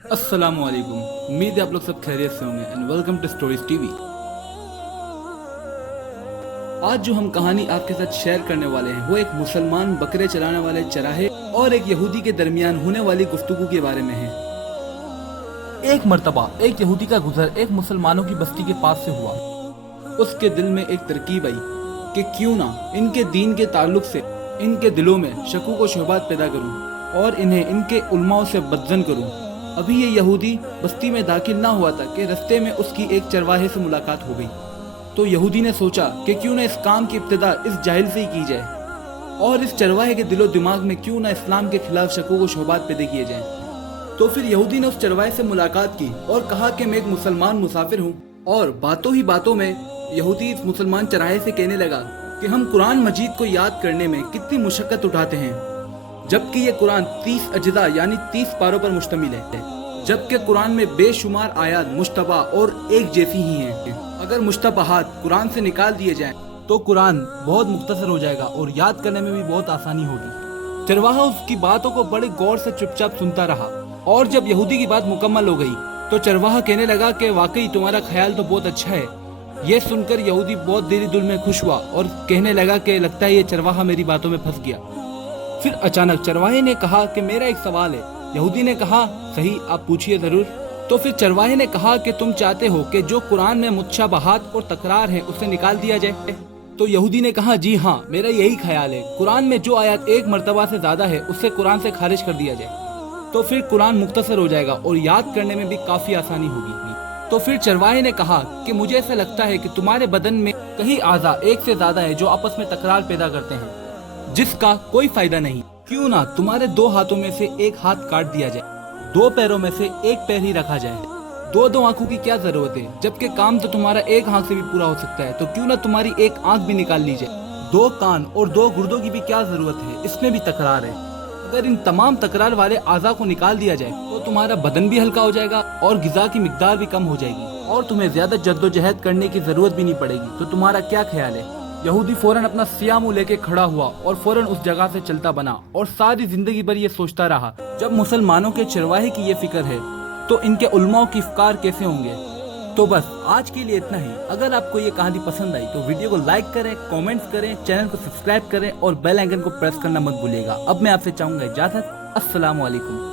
अस्सलाम वालेकुम। उम्मीद है आप लोग सब खैरियत से होंगे and welcome to stories TV. आज जो हम कहानी आपके साथ शेयर करने वाले हैं वो एक मुसलमान बकरे चलाने वाले चराहे और एक यहूदी के दरमियान होने वाली गुफ्तगू के बारे में है। एक मर्तबा एक यहूदी का गुजर एक मुसलमानों की बस्ती के पास से हुआ। उसके दिल में एक तरकीब आई कि क्यों ना इनके दीन के ताल्लुक से इनके दिलों में शकूक व शुबहात पैदा करूं और इन्हें इनके उलमाओं से बदजन करूं। अभी ये यहूदी बस्ती में दाखिल ना हुआ था कि रास्ते में उसकी एक चरवाहे से मुलाकात हो गई। तो यहूदी ने सोचा कि क्यों ना इस काम की इब्तिदा इस जाहिल से ही की जाए और इस चरवाहे के दिलो दिमाग में क्यों ना इस्लाम के खिलाफ शकूक व शुबहात पैदा किए जाएं। तो फिर यहूदी ने उस चरवाहे से मुलाकात की और कहा कि मैं एक मुसलमान मुसाफिर हूँ। और बातों ही बातों में यहूदी इस मुसलमान चरवाहे से कहने लगा कि हम कुरान मजीद को याद करने में कितनी मुशक्कत उठाते हैं, जबकि ये कुरान 30 अजदा यानी 30 पारों पर मुश्तमिल है, जबकि कुरान में बेशुमार आयात मुश्तबा और एक जैसी ही हैं। अगर मुश्तबहात कुरान से निकाल दिए जाएं तो कुरान बहुत मुख्तसर हो जाएगा और याद करने में भी बहुत आसानी होगी। चरवाहा उसकी बातों को बड़े गौर से चुपचाप सुनता रहा और जब यहूदी की बात मुकम्मल हो गई तो चरवाहा कहने लगा कि वाकई तुम्हारा ख्याल तो बहुत अच्छा है। ये सुनकर यहूदी बहुत दिल दिल में खुश हुआ और कहने लगा कि लगता है ये चरवाहा मेरी बातों में फंस गया। फिर अचानक चरवाहे ने कहा कि मेरा एक सवाल है। यहूदी ने कहा सही, आप पूछिए जरूर। तो फिर चरवाहे ने कहा कि तुम चाहते हो कि जो कुरान में मुतशाबहात और तकरार है उसे निकाल दिया जाए। तो यहूदी ने कहा जी हाँ, मेरा यही ख्याल है। कुरान में जो आयत एक मर्तबा से ज्यादा है उससे कुरान से खारिज कर दिया जाए तो फिर कुरान मुख्तसर हो जाएगा और याद करने में भी काफी आसानी होगी। तो फिर चरवाहे ने कहा कि मुझे ऐसा लगता है कि तुम्हारे बदन में कई आज़ा एक से ज्यादा है जो आपस में तकरार पैदा करते हैं जिसका कोई फायदा नहीं। क्यों ना तुम्हारे 2 हाथों में से एक हाथ काट दिया जाए, 2 पैरों में से एक पैर ही रखा जाए, 2 आंखों की क्या जरूरत है, जबकि काम तो तुम्हारा एक आंख से भी पूरा हो सकता है। तो क्यों ना तुम्हारी एक आंख भी निकाल ली जाए, 2 कान और 2 गुर्दों की भी क्या जरूरत है, इसमें भी तकरार है। अगर इन तमाम तकरार वाले आज़ा को निकाल दिया जाए तो तुम्हारा बदन भी हल्का हो जाएगा और गिजा की मिकदार भी कम हो जाएगी और तुम्हें ज्यादा जद्दोजहद करने की जरूरत भी नहीं पड़ेगी। तो तुम्हारा क्या ख्याल है? यहूदी फौरन अपना सियामू लेके खड़ा हुआ और फौरन उस जगह से चलता बना और सारी जिंदगी भर ये सोचता रहा, जब मुसलमानों के चरवाहे की ये फिक्र है तो इनके उलमाओं की इफ्कार कैसे होंगे। तो बस आज के लिए इतना ही। अगर आपको ये कहानी पसंद आई तो वीडियो को लाइक करें, कमेंट्स करें, चैनल को सब्सक्राइब करें और बेल आइकन को प्रेस करना मत भूलिएगा। अब मैं आपसे चाहूंगा इजाजत। अस्सलाम वालेकुम।